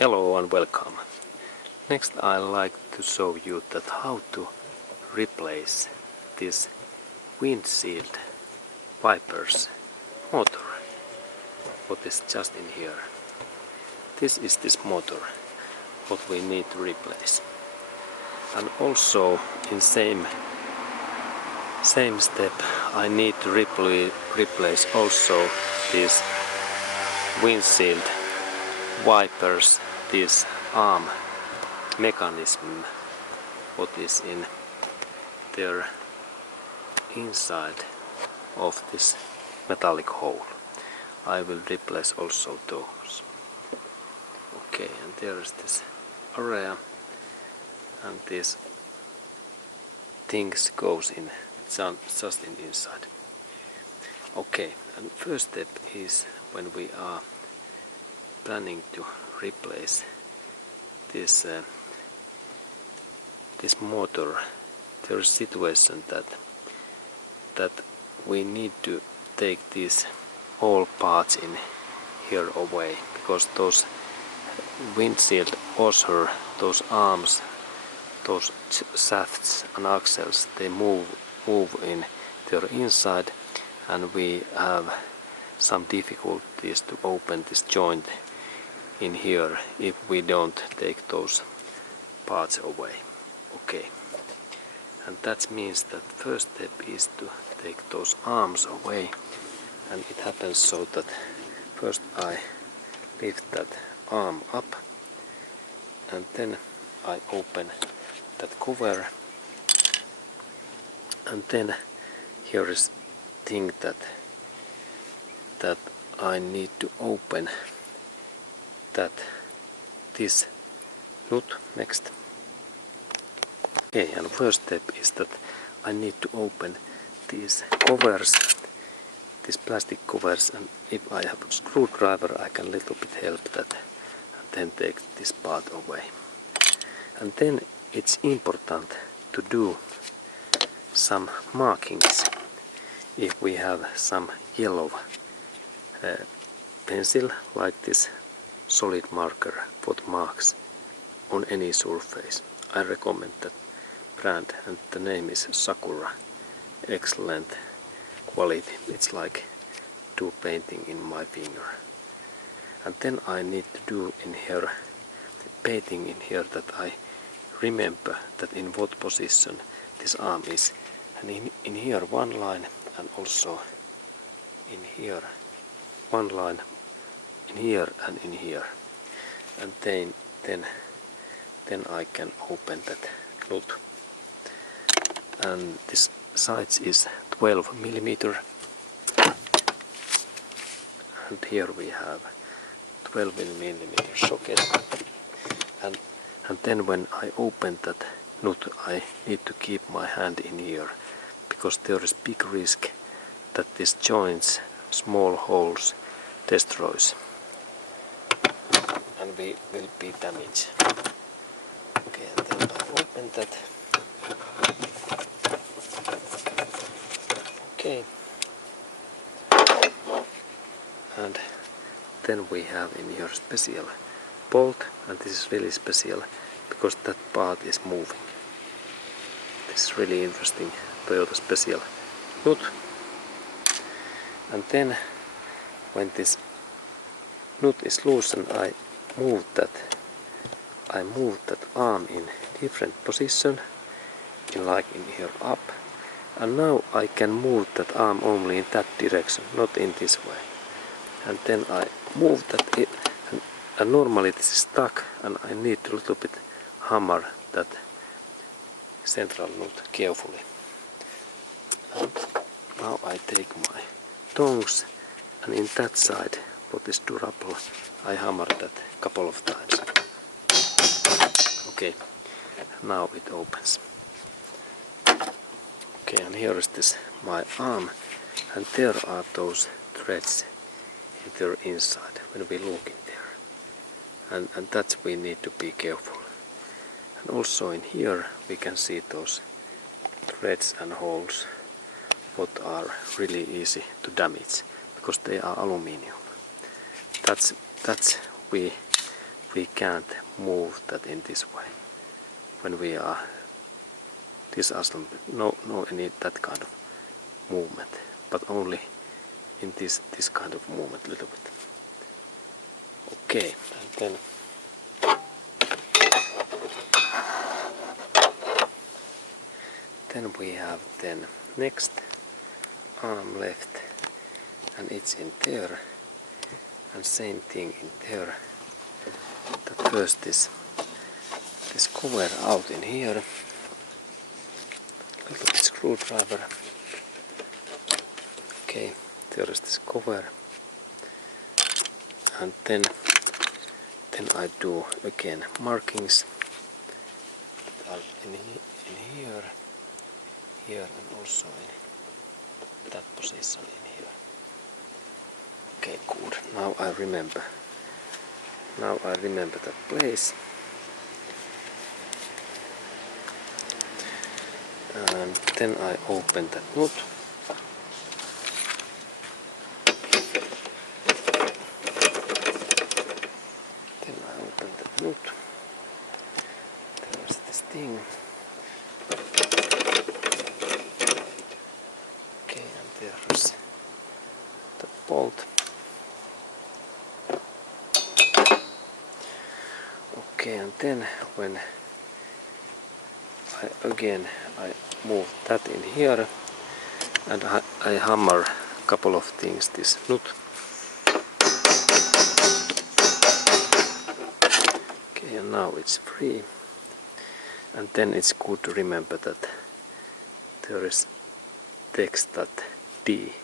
Hello and welcome. Next I like to show you that how to replace this windshield wipers motor what is just in here. This is this motor what we need to replace, and also in same step I need to replace also these windshield wipers, this arm mechanism what is in their inside of this metallic hole. I will replace also those. Okay, and there is this area, and this things goes in just in inside. Okay, and first step is when we are planning to replace this this motor. There is a situation that we need to take these all parts in here away, because those windshield washer, those arms, those shafts and axles, they move in their inside, and we have some difficulties to open this joint in here if we don't take those parts away. Okay, and that means that first step is to take those arms away, and it happens so that first I lift that arm up, and then I open that cover, and then here is thing that I need to open this nut next. Okay, and first step is that I need to open these covers, these plastic covers, and if I have a screwdriver I can little bit help that and then take this part away. And then it's important to do some markings. If we have some yellow pencil like this solid marker what marks on any surface, I recommend that brand, and the name is Sakura. Excellent quality. It's like do painting in my finger. And then I need to do in here painting in here that I remember that in what position this arm is, and in here one line, and also in here one line, in here and in here, and then I can open that nut. And this size is 12 mm, and here we have 12 mm socket, and then when I open that nut I need to keep my hand in here, because there is big risk that this joints, small holes, destroys and we will be damaged. Okay, and then I open that. Okay, and then we have in here special bolt, and this is really special because that part is moving. This is really interesting Toyota special nut. And then when this nut is loosened, I move that arm in different position, like in here up, and now I can move that arm only in that direction, not in this way. And then I move that and normally this is stuck, and I need to little bit hammer that central nut carefully. And now I take my tongs, and in that side what is durable I hammer that couple of times. Okay, now it opens. Okay, and here is this my arm, and there are those threads in their inside when we look in there, and that we need to be careful. And also in here we can see those threads and holes what are really easy to damage because they are aluminium. That's we we can't move that in this way when we are disassembling. No any that kind of movement, but only in this kind of movement a little bit. Okay, and then we have next arm left, and it's in there, and same thing in there. That first this cover out in here, little bit screwdriver. Okay, there is this cover, and then I do again markings that are in here, and also in that position in here. Okay, good. Now I remember that place. And then I open that nut. There's this thing. Okay, and there's the bolt. Okay, and then when I move that in here, and I hammer a couple of things this nut. Okay, and now it's free. And then it's good to remember that there is text that D.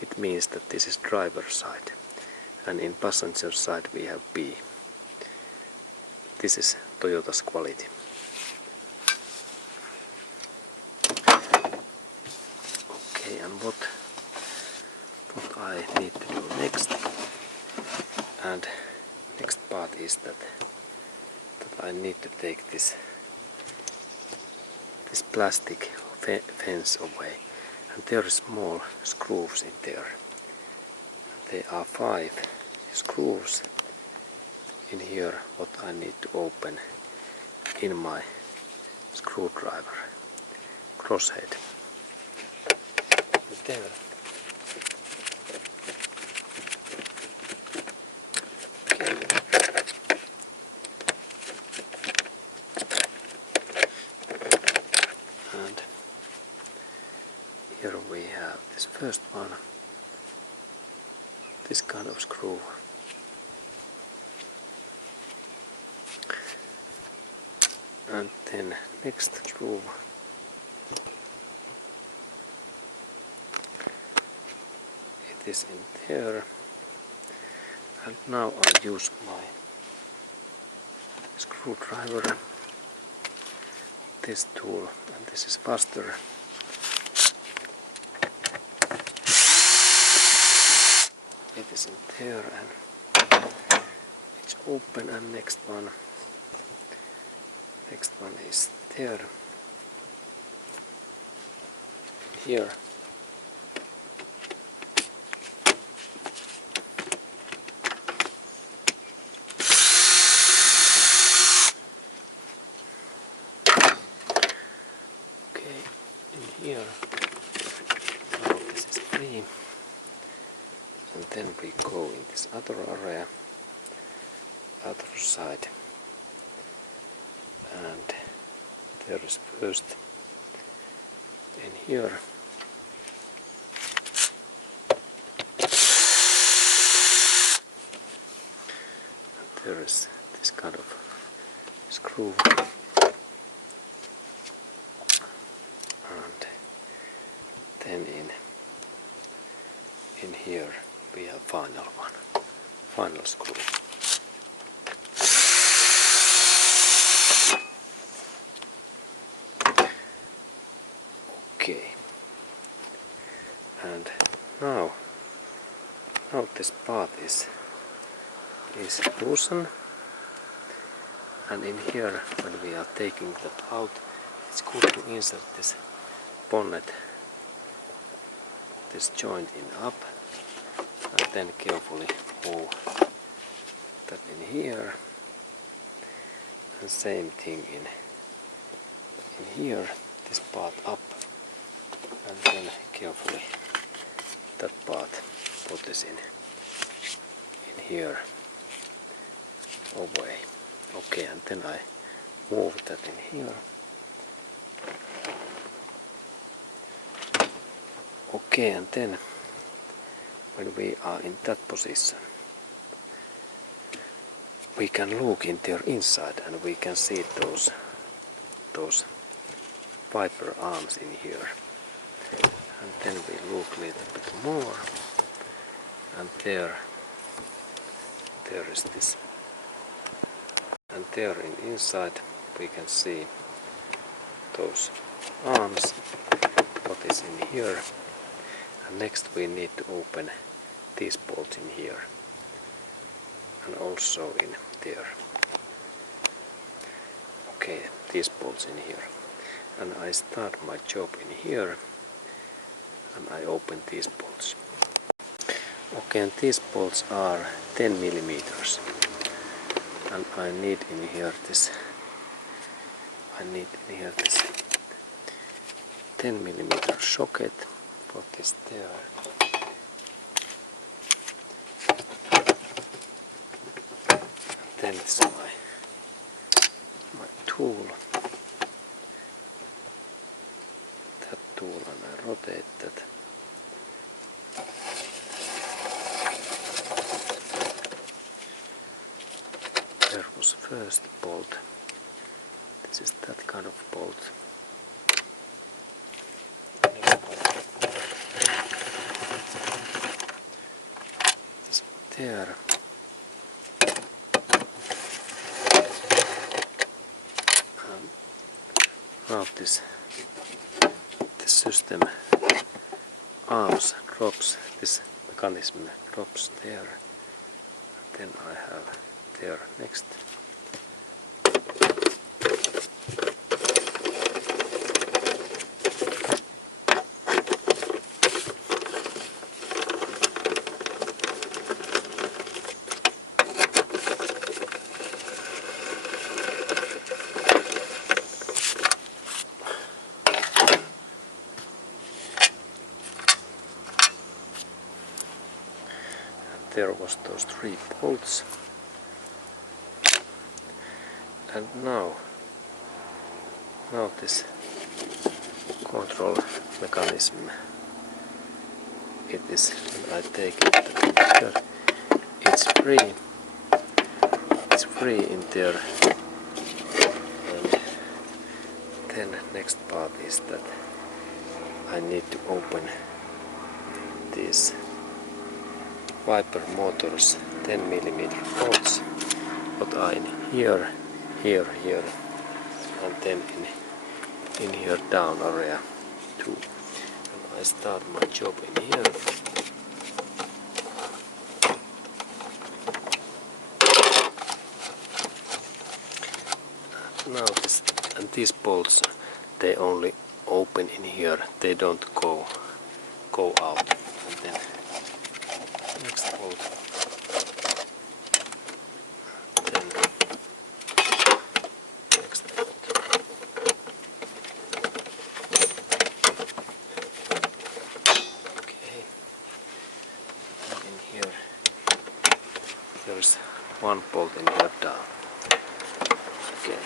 It means that this is driver side, and in passenger side we have B. This is Toyota's quality. Okay, and what I need to do next, and next part is that I need to take this plastic fence away, and there are small screws in there. There are 5 screws in here what I need to open in my screwdriver crosshead. There. And here we have this first one, this kind of screw. And then next screw. It is in there. And now I use my screwdriver, this tool, and this is faster. It is in there, and it's open, and next one is there. Here. Okay, in here. Now this is free. And then we go in this other area, other side. And there is first in here and there is this kind of screw, and then in here we have final screw. Okay, and now this part is loosened, and in here when we are taking that out, it's good to insert this bonnet, this joint in up, and then carefully move that in here, And same thing in here, this part up, and then carefully that part put this in here away. Okay, and then I move that in here. Okay, and then when we are in that position, we can look in there inside and we can see those wiper arms in here. And then we look a little bit more, and there is this. And there inside we can see those arms, what is in here. And next we need to open these bolts in here and also in there. Okay, these bolts in here. And I start my job in here and I open these bolts. Okay, and these bolts are 10 millimeters. And I need in here this 10 millimeter socket. Put this there. Then this is my tool. That tool, and I rotate that. There was first bolt. This is that kind of bolt. This there. Now this system arms drops, this mechanism drops there. Then I have there next. There was those 3 bolts, and now this control mechanism, it is, when I take it, it's free in there. And then next part is that I need to open these wiper motors 10 millimeter bolts, what are in here, and then in here down area too. And I start my job in here. Now these bolts, they only open in here, they don't go out. And then next bolt. Then next bolt. Okay. And in here there's 1 bolt in here down. Okay.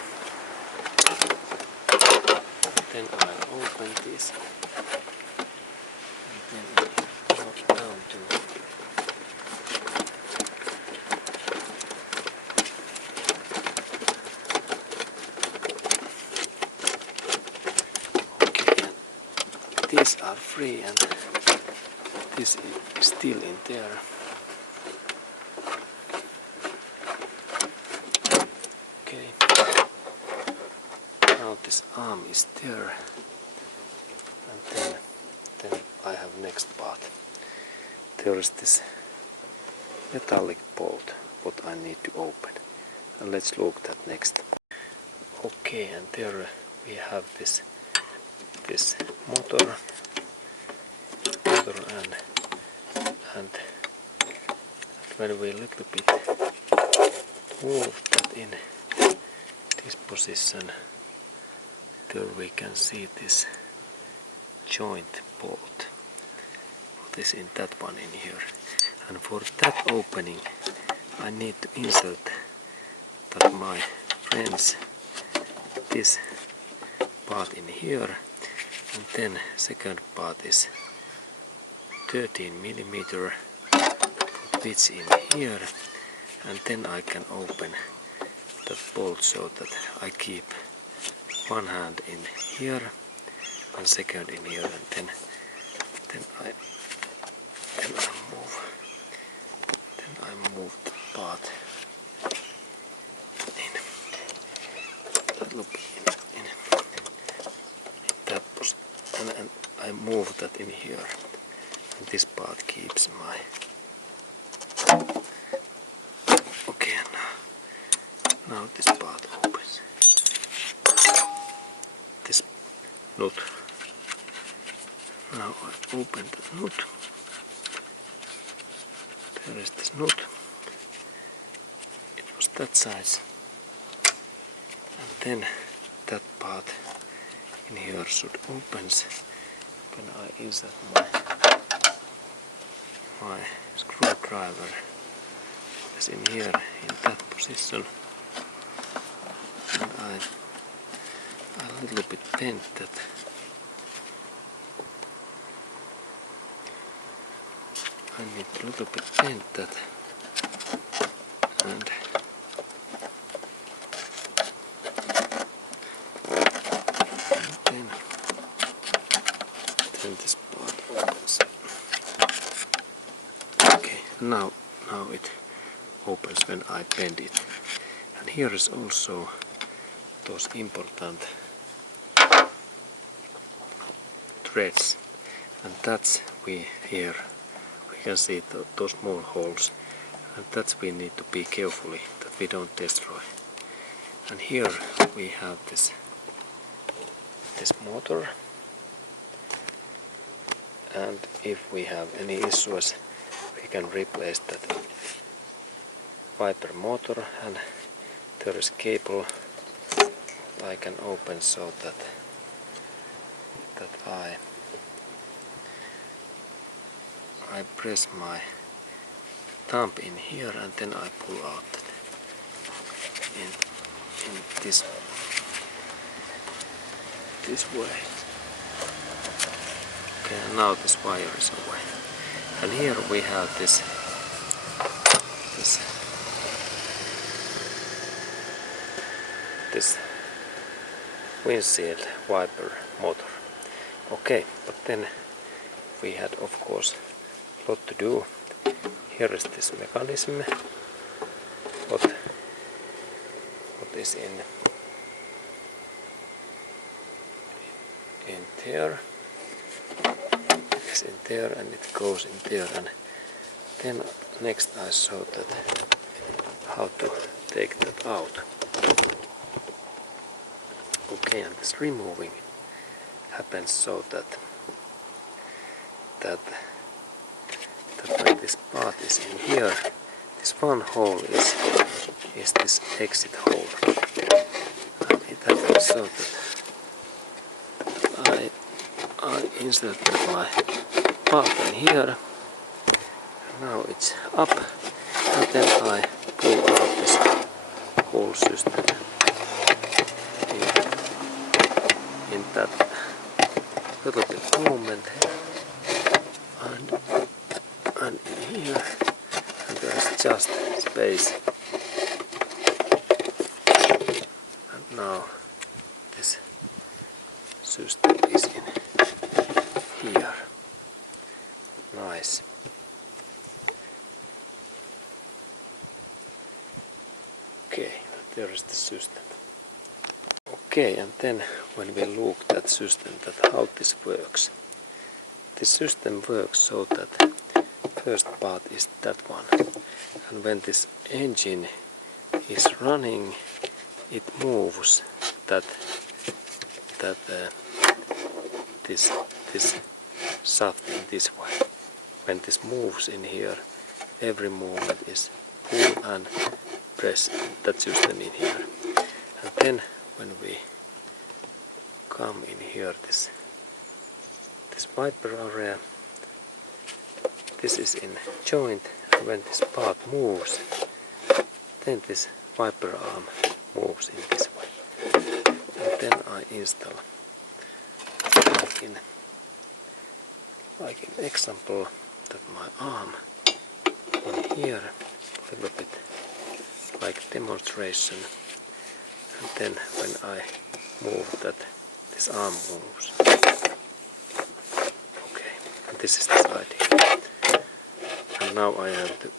Then I open this. And then drop down to these are free and this is still in there. Okay. Now this arm is there, and then I have next part. There is this metallic bolt what I need to open, and let's look at next. Okay, and there we have this motor and when we little bit move that in this position, there we can see this joint bolt. What is in that one in here? And for that opening I need to insert that my friends this part in here, and then second part is 13mm, put which in here, and then I can open the bolt so that I keep one hand in here and second in here, and then I move the part in that position, and I move that in here, and this part keeps my. Okay, now this part opens. This nut. Now I open the nut. There is this nut. It was that size. And then that part in here should opens when I insert my screwdriver. It's in here in that position. And I a little bit bend that. I need a little bit bend that, and then this part opens. Okay, now it opens when I bend it. And here is also those important threads, and that's we can see those small holes, and that's we need to be carefully that we don't destroy. And here we have this motor, and if we have any issues we can replace that viper motor, and there is cable I can open so that I press my thumb in here, and then I pull out in this way. Okay, and now this wire is away. And here we have this windshield wiper motor. Okay, but then we had of course a lot to do. Here is this mechanism, what is in there. It's in there and it goes in there, and then next I show that how to take that out. Okay, and this removing happens so that when this part is in here, this one hole is this exit hole. And it happens so that I insert my part in here. Now it's up, and then I pull out this whole system in that little bit movement, and in here, and there's just space. And now this system is in here. Nice. Okay, there is the system. Okay, and then when we look at system, that how this works. This system works so that first part is that one, and when this engine is running, it moves this shaft in this way. When this moves in here, every movement is pull and press that system in here. And then when we come in here, this wiper area, this is in joint, and when this part moves, then this wiper arm moves in this way. And then I install like in example that my arm in here, a little bit like demonstration, and then when I move that, this arm moves. Okay, and this is this idea. And now I have to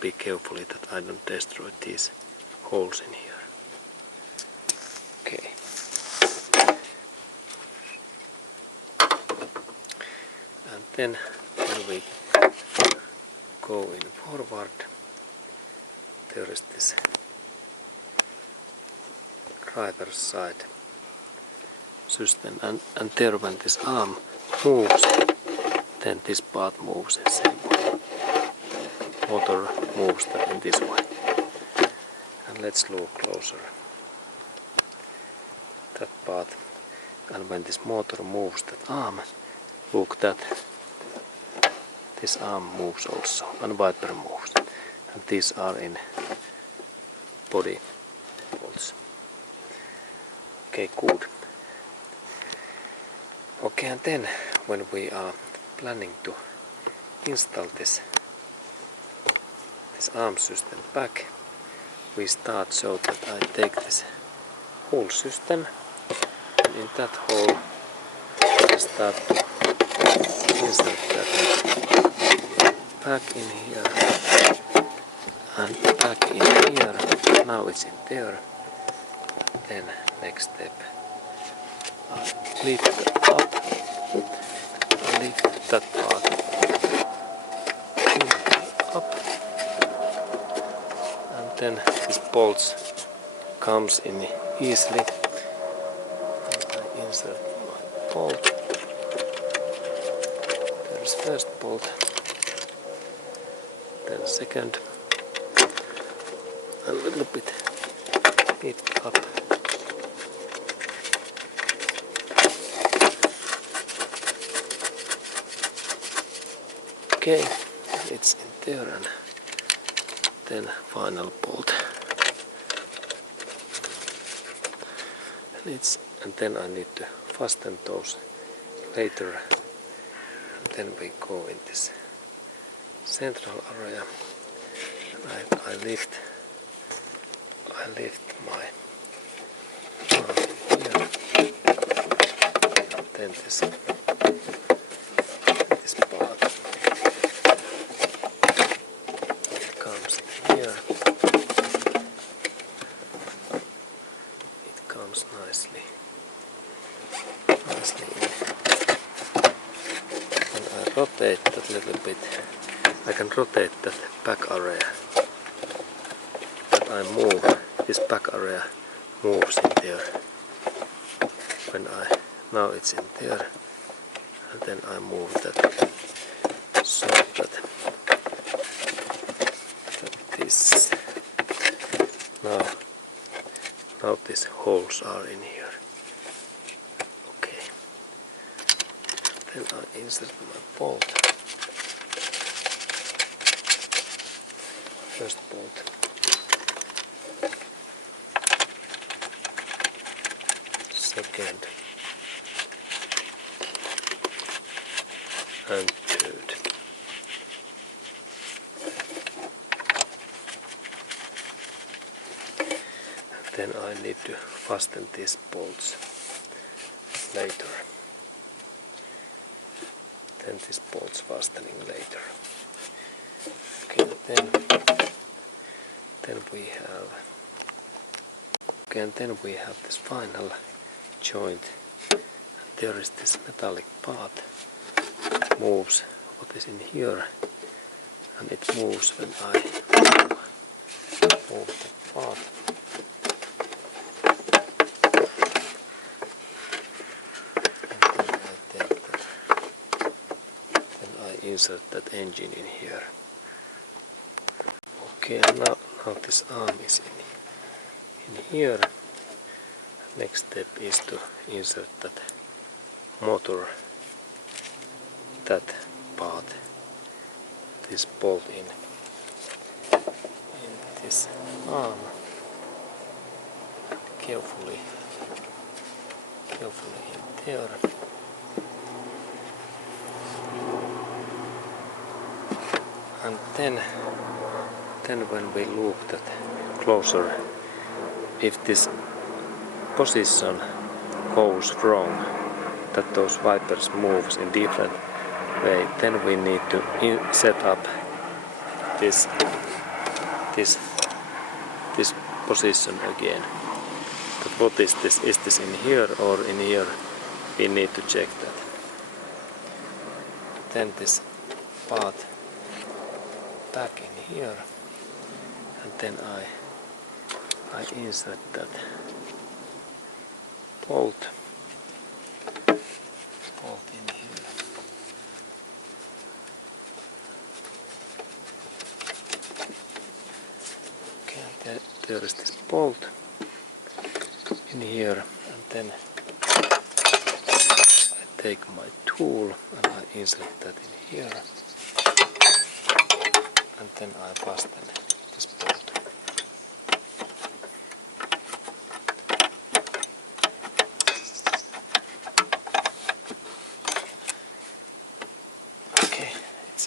be careful that I don't destroy these holes in here. Okay. And then when we go in forward, there is this driver's side system, and there when this arm moves, then this part moves in the same way. Motor moves that in this way. And let's look closer that part. And when this motor moves that arm, look that this arm moves also, and wiper moves. And these are in body bolts. Okay, good. Okay, and then when we are planning to install this arm system back, we start so that I take this whole system, and in that hole I start to insert that back in here and back in here. Now it's in there. Then next step, I lift that up, lift that part up, and then this bolt comes in easily. And I insert my bolt. There's first bolt, then second, a little bit lift up. Okay, it's in there, and then final bolt. And then I need to fasten those later. And then we go in this central area. And I lift my arm here. And then this part comes here. It comes nicely in. And I rotate that little bit. I can rotate that back area. That I move. This back area moves in there. Now it's in there. And then I move that so that this now these holes are in here. Okay. Then I insert my bolt. First bolt. Second. And third. And then I need to fasten these bolts later. Then these bolts fastening later. Okay, then we have. Okay, and then we have this final joint. And there is this metallic part. Moves what is in here, and it moves when I move the part. And then I take that, then I insert that engine in here. Okay, and now this arm is in here, Next step is to insert that motor, that part, this bolt in this arm, carefully in there. And then when we look that closer, if this position goes wrong, that those wipers moves in different way, then we need to set up this position again. But what is this? Is this in here or in here? We need to check that. Then this part back in here, and then I insert that bolt in here. Okay, and there is this bolt in here, and then I take my tool and I insert that in here, and then I fasten this bolt. Okay, it's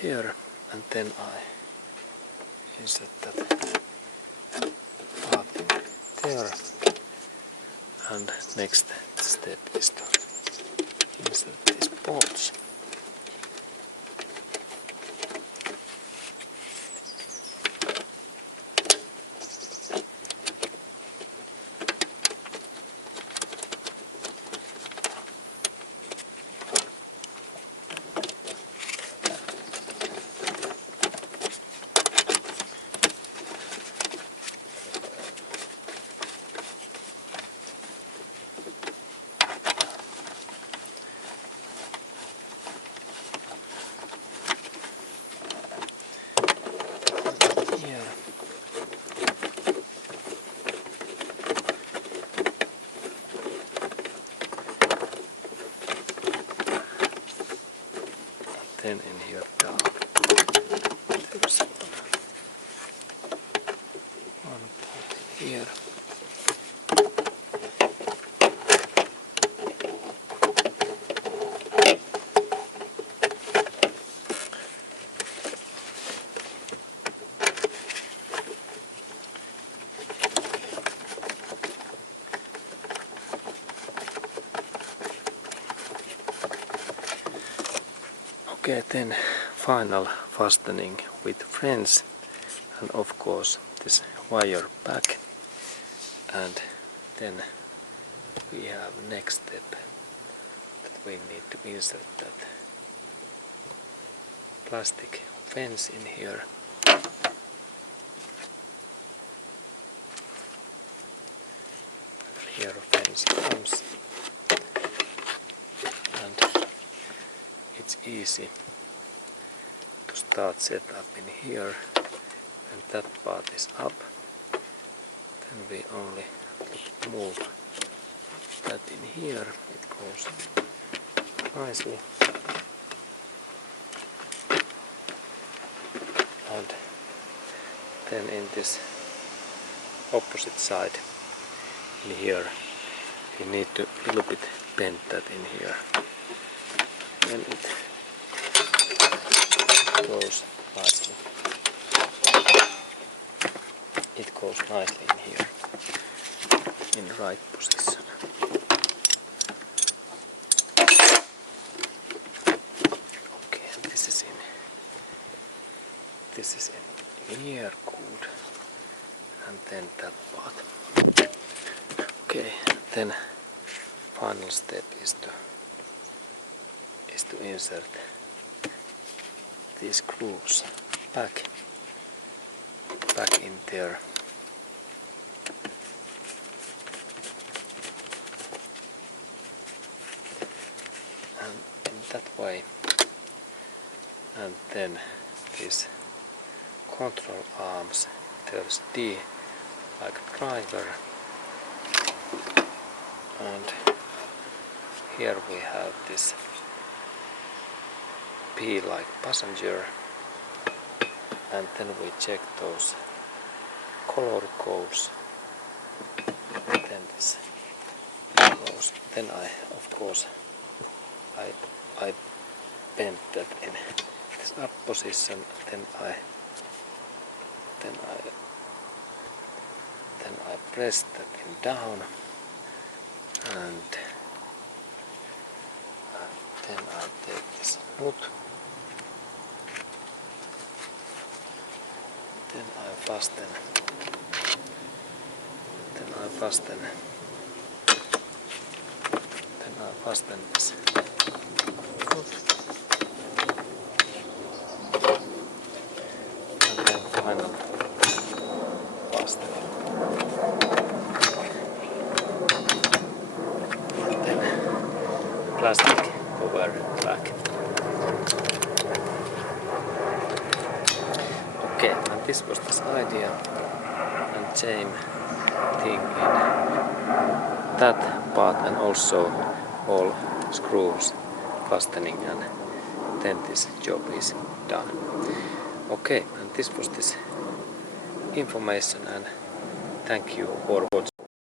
there, and then I insert that part there, and next step is to insert these bolts. Then in here down, there's one bolt in here. Okay, then final fastening with friends, and of course this wire back, and then we have next step that we need to insert that plastic fence in here. Here a fence comes, and it's easy to start set up in here. When that part is up, then we only move that in here. It goes nicely, and then in this opposite side in here we need to a little bit bend that in here. Then it goes nicely. It goes nicely in here, in the right position. Okay, and this is in here, good. And then that part. Okay, then final step is to insert these screws back in there. And in that way, and then these control arms, there's D like driver, And here we have this P-like passenger, and then we check those color codes. Then this goes. Then of course I bend that in this up position. Then I press that in down, and then I take this nut. Then I fasten this nut. And then finally fastening. Then plastic cover back. Okay, and this was this idea, and same thing in that part, and also all screws fastening, and then this job is done. Okay, and this was this information, and thank you for watching.